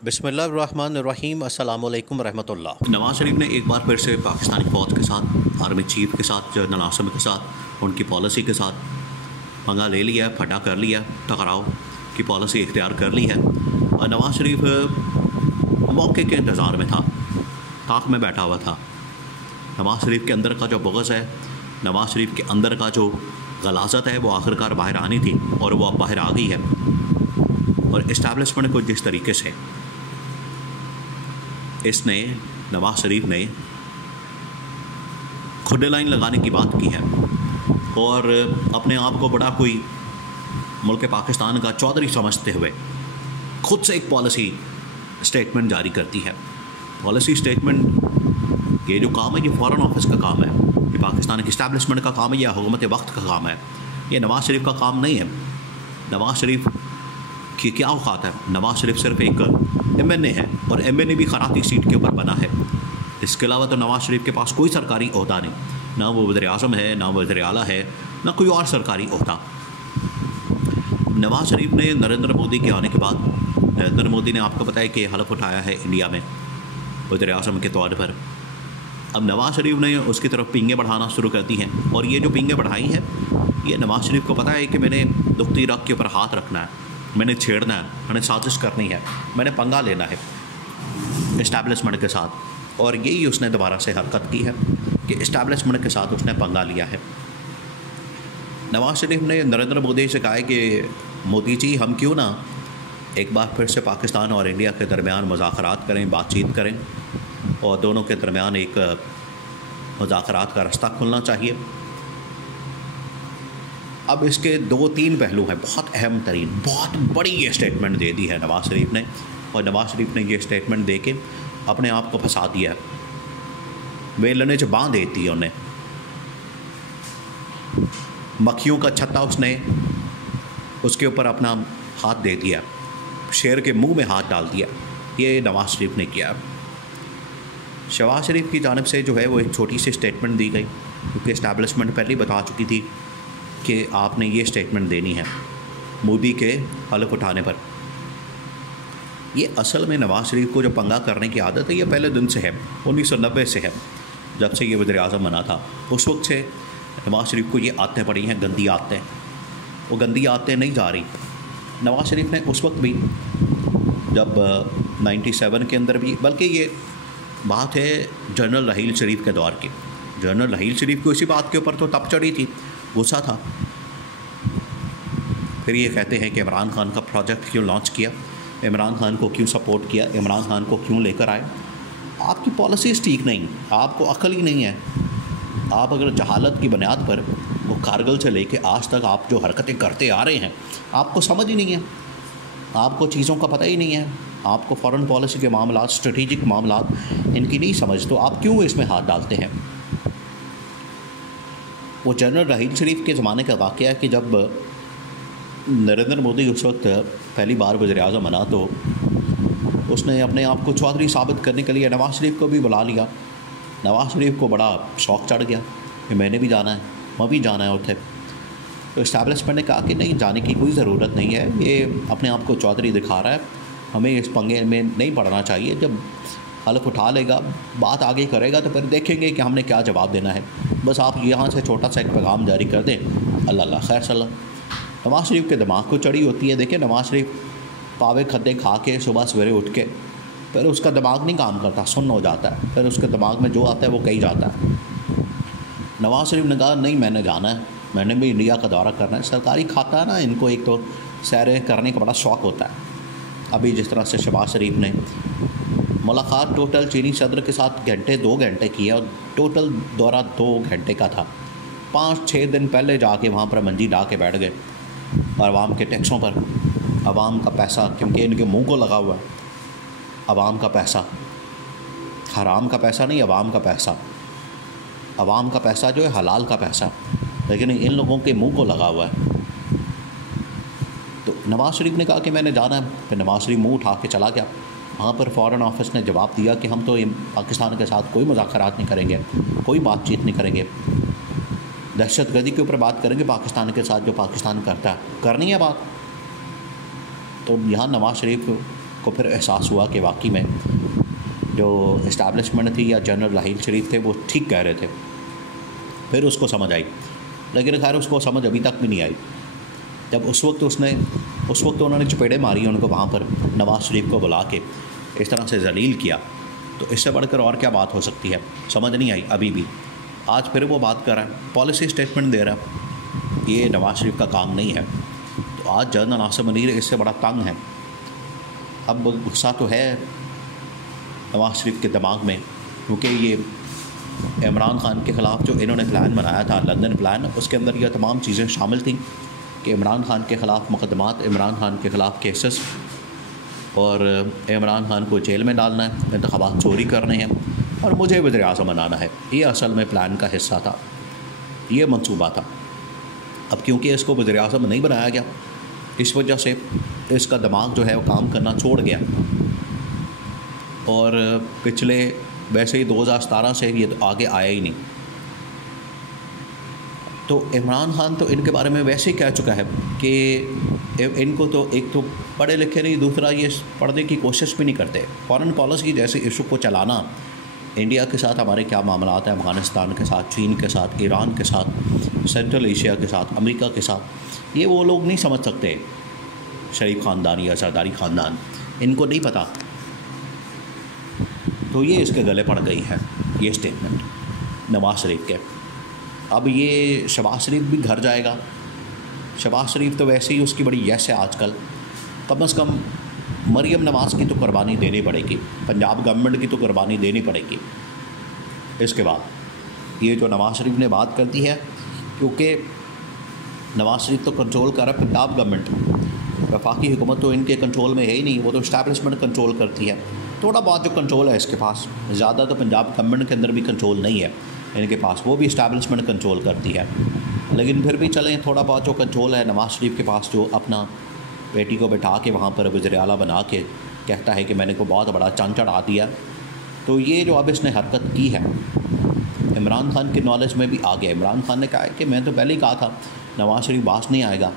बिस्मिल्लाहिर्रहमानिर्रहीम अस्सलाम वालेकुम रहमतुल्लाह। नवाज शरीफ ने एक बार फिर से पाकिस्तानी फ़ौज के साथ, आर्मी चीफ के साथ, जनरल आसम के साथ, उनकी पॉलिसी के साथ पंगा ले लिया, फटा कर लिया, टकराव की पॉलिसी इख्तियार कर ली है। और नवाज शरीफ मौके के इंतज़ार में था, ताक में बैठा हुआ था। नवाज शरीफ के अंदर का जो बुग़्ज़ है, नवाज शरीफ के अंदर का जो गलाज़त है, वो आखिरकार बाहर आनी थी और वो अब बाहर आ गई है। और इस्टेब्लिशमेंट को जिस तरीके से इसने, नवाज शरीफ ने खुद लाइन लगाने की बात की है और अपने आप को बड़ा कोई मुल्क पाकिस्तान का चौधरी समझते हुए खुद से एक पॉलिसी स्टेटमेंट जारी करती है। पॉलिसी स्टेटमेंट, ये जो काम है, ये फ़ॉरेन ऑफिस का काम है, ये पाकिस्तान की इस्टेब्लिशमेंट का काम है, या हुकूमत वक्त का काम है। ये नवाज शरीफ का काम नहीं है। नवाज शरीफ की क्या औकात है? नवाज शरीफ सिर्फ एक MNA है और MNA भी खराती सीट के ऊपर बना है। इसके अलावा तो नवाज शरीफ के पास कोई सरकारी ओहदा नहीं, ना वो वज़ीर आज़म है, ना वज़ीर आला है, ना कोई और सरकारी ओहदा। नवाज शरीफ ने नरेंद्र मोदी के आने के बाद, नरेंद्र मोदी ने आपको बताया कि हलफ उठाया है इंडिया में वज़ीर आज़म के तौर पर। अब नवाज शरीफ ने उसकी तरफ पिंगे बढ़ाना शुरू कर दी हैं और ये जो पिंगे बढ़ाई हैं, ये नवाज शरीफ को पता है कि मैंने दुखती रग के ऊपर हाथ रखना है, मैंने छेड़ना है, मैंने साजिश करनी है, मैंने पंगा लेना है इस्टेब्लिशमेंट के साथ। और यही उसने दोबारा से हरकत की है कि इस्टेब्लिशमेंट के साथ उसने पंगा लिया है। नवाज शरीफ ने नरेंद्र मोदी से कहा है कि मोदी जी, हम क्यों ना एक बार फिर से पाकिस्तान और इंडिया के दरमियान मुज़ाकरात करें, बातचीत करें, और दोनों के दरमियान एक मुज़ाकरात का रास्ता खुलना चाहिए। अब इसके 2-3 पहलू हैं, बहुत अहम तरीन, बहुत बड़ी ये स्टेटमेंट दे दी है नवाज शरीफ ने। और नवाज शरीफ ने ये स्टेटमेंट दे के अपने आप को फंसा दिया, वेलने च बाँध देती है उन्हें। मक्खियों का छत्ता उसने उसके ऊपर अपना हाथ दे दिया, शेर के मुंह में हाथ डाल दिया। ये नवाज शरीफ ने किया। शहबाज शरीफ की जानिब से जो है वो एक छोटी सी स्टेटमेंट दी गई, क्योंकि इस्टेब्लिशमेंट पहले ही बता चुकी थी कि आपने ये स्टेटमेंट देनी है मोदी के हलफ उठाने पर। ये असल में नवाज शरीफ को जो पंगा करने की आदत है, ये पहले दिन से है, 1990 से है, जब से ये वज़ीर आज़म बना था। उस वक्त से नवाज शरीफ को ये आदतें पड़ी हैं, गंदी आदतें। वो गंदी आदतें नहीं जा रही। नवाज शरीफ ने उस वक्त भी, जब 97 के अंदर भी, बल्कि ये बात है जनरल रहील शरीफ के दौर की। जनरल रहील शरीफ को इसी बात के ऊपर तो तप चढ़ी थी, गुस्सा था। फिर ये कहते हैं कि इमरान खान का प्रोजेक्ट क्यों लॉन्च किया, इमरान खान को क्यों सपोर्ट किया, इमरान खान को क्यों लेकर आए। आपकी पॉलिसीज़ ठीक नहीं, आपको अक्ल ही नहीं है। आप अगर जहालत की बुनियाद पर, वो कारगिल से लेके आज तक आप जो हरकतें करते आ रहे हैं, आपको समझ ही नहीं है, आपको चीज़ों का पता ही नहीं है, आपको फ़ॉरेन पॉलिसी के मामला, स्ट्रेटेजिक मामला इनकी नहीं समझ, तो आप क्यों इसमें हाथ डालते हैं। वो जनरल रहील शरीफ के ज़माने का वाक़या है कि जब नरेंद्र मोदी उस वक्त पहली बार वज़ीर आज़म बना, तो उसने अपने आप को चौधरी साबित करने के लिए नवाज शरीफ को भी बुला लिया। नवाज शरीफ को बड़ा शौक़ चढ़ गया कि मैंने भी जाना है, मैं भी जाना है उठे। तो इस्टेब्लिशमेंट ने कहा कि नहीं, जाने की कोई ज़रूरत नहीं है, ये अपने आप को चौधरी दिखा रहा है, हमें इस पंगे में नहीं पड़ना चाहिए। जब हलफ उठा लेगा, बात आगे करेगा, तो फिर देखेंगे कि हमने क्या जवाब देना है। बस आप यहाँ से छोटा सा एक पैगाम जारी कर दें, अल्लाह खैर सल्ला। नवाज शरीफ के दिमाग को चढ़ी होती है। देखिए, नवाज शरीफ पावे खद्दे खा के सुबह सवेरे उठ के, फिर उसका दिमाग नहीं काम करता, सुन्न हो जाता है, फिर उसके दिमाग में जो आता है वो कही जाता है। नवाज शरीफ ने कहा नहीं, मैंने जाना है, मैंने भी इंडिया का दौरा करना है। सरकारी खाता है ना, इनको एक तो सैरें करने का बड़ा शौक़ होता है। अभी जिस तरह से शहबाज शरीफ ने मुलाकात टोटल चीनी सदर के साथ 2 घंटे किया, और टोटल दौरा 2 घंटे का था। 5-6 दिन पहले जाके वहाँ पर मंजी डा के बैठ गए, और आवाम के टैक्सों पर, आवाम का पैसा, क्योंकि इनके मुंह को लगा हुआ है, आवाम का पैसा, हराम का पैसा नहीं, आवाम का पैसा। आवाम का पैसा जो है हलाल का पैसा, लेकिन इन लोगों के मुंह को लगा हुआ है। तो नवाज शरीफ ने कहा कि मैंने जाना है। फिर नवाज शरीफ मुँह उठा के चला गया। वहाँ पर फ़ॉरेन ऑफिस ने जवाब दिया कि हम तो पाकिस्तान के साथ कोई मुज़ाकरात नहीं करेंगे, कोई बातचीत नहीं करेंगे, दहशतगर्दी के ऊपर बात करेंगे पाकिस्तान के साथ, जो पाकिस्तान करता है, करनी है बात। तो यहाँ नवाज शरीफ को फिर एहसास हुआ कि वाकई में जो इस्टेब्लिशमेंट थी या जनरल राहील शरीफ थे वो ठीक कह रहे थे। फिर उसको समझ आई, लेकिन खैर उसको समझ अभी तक भी नहीं आई। जब उस वक्त उन्होंने चपेड़े मारी उनको वहाँ पर नवाज़ शरीफ को बुला के इस तरह से जलील किया, तो इससे बढ़कर और क्या बात हो सकती है, समझ नहीं आई अभी भी। आज फिर वो बात कर रहा है, पॉलिसी स्टेटमेंट दे रहा है, ये नवाज़ शरीफ का काम नहीं है। तो आज जनरल नासिर मुनीर इससे बड़ा तंग है। अब गुस्सा तो है नवाज़ शरीफ के दिमाग में, क्योंकि ये इमरान खान के ख़िलाफ़ जो इन्होंने प्लान बनाया था, लंदन प्लान, उसके अंदर यह तमाम चीज़ें शामिल थीं कि इमरान खान के ख़िलाफ़ मुकदमात, इमरान खान के ख़िलाफ़ केसेस, और इमरान खान को जेल में डालना है, इंतख़ाबात चोरी करने हैं और मुझे वज़ीर आज़म बनाना है। ये असल में प्लान का हिस्सा था, ये मंसूबा था। अब क्योंकि इसको वज़ीर आज़म नहीं बनाया गया, इस वजह से इसका दिमाग जो है वो काम करना छोड़ गया। और पिछले वैसे ही 2017 से ये तो आगे आया ही नहीं। तो इमरान खान तो इनके बारे में वैसे ही कह चुका है कि इनको तो एक तो पढ़े लिखे नहीं, दूसरा ये पढ़ने की कोशिश भी नहीं करते। फॉरेन पॉलिसी जैसे इशू को चलाना, इंडिया के साथ हमारे क्या मामलात हैं, अफ़गानिस्तान के साथ, चीन के साथ, ईरान के साथ, सेंट्रल एशिया के साथ, अमेरिका के साथ, ये वो लोग नहीं समझ सकते। शरीफ ख़ानदान या सरदारी ख़ानदान, इनको नहीं पता। तो ये इसके गले पड़ गई है ये स्टेटमेंट नवाज़ शरीफ के। अब ये शहबाज शरीफ भी घर जाएगा। शहबाज शरीफ तो वैसे ही उसकी बड़ी यस है आजकल। कम से कम मरियम नवाज़ की तो कुर्बानी देनी पड़ेगी, पंजाब गवर्नमेंट की तो कुर्बानी देनी पड़ेगी। इसके बाद ये जो नवाज़ शरीफ ने बात कर दी है, क्योंकि नवाज़ शरीफ तो कंट्रोल कर रहा है पंजाब गवर्नमेंट, वफाकी हुकूमत तो इनके कंट्रोल में है ही नहीं, वो तो इस्टेब्लिशमेंट कंट्रोल करती है। थोड़ा बहुत जो कंट्रोल है इसके पास, ज़्यादा तो पंजाब गवर्नमेंट के अंदर भी कंट्रोल नहीं है इनके पास, वो भी इस्टेब्लिशमेंट कंट्रोल करती है। लेकिन फिर भी चलें, थोड़ा बहुत जो कंट्रोल है नवाज़ शरीफ के पास, जो अपना बेटी को बैठा के वहाँ पर वज़ीर आला बना के कहता है कि मैंने को बहुत बड़ा चांद चढ़ा दिया। तो ये जो अब इसने हरकत की है इमरान खान के नॉलेज में भी आ गया। इमरान खान ने कहा है कि मैं तो पहले ही कहा था नवाज़ शरीफ बास नहीं आएगा।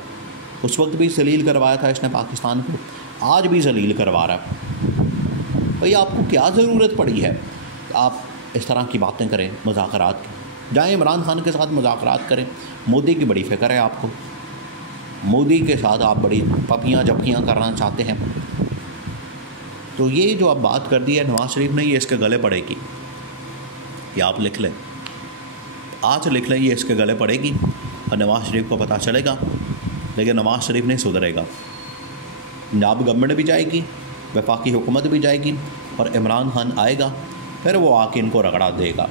उस वक्त भी जलील करवाया था इसने पाकिस्तान को, आज भी जलील करवा रहा है। भाई आपको क्या ज़रूरत पड़ी है आप इस तरह की बातें करें, मुज़ाकरात की? जाएँ इमरान खान के साथ मुज़ाकरात करें। मोदी की बड़ी फ़िक्र है आपको, मोदी के साथ आप बड़ी पपियाँ जपियाँ करना चाहते हैं। तो ये जो आप बात कर दी है नवाज़ शरीफ ने, ये इसके गले पड़ेगी। ये आप लिख लें, आज लिख लें, ये इसके गले पड़ेगी और नवाज़ शरीफ को पता चलेगा। लेकिन नवाज़ शरीफ नहीं सुधरेगा। पंजाब गवर्नमेंट भी जाएगी, वफाकी हुकूमत भी जाएगी और इमरान खान आएगा, फिर वो आके इनको रगड़ा देगा।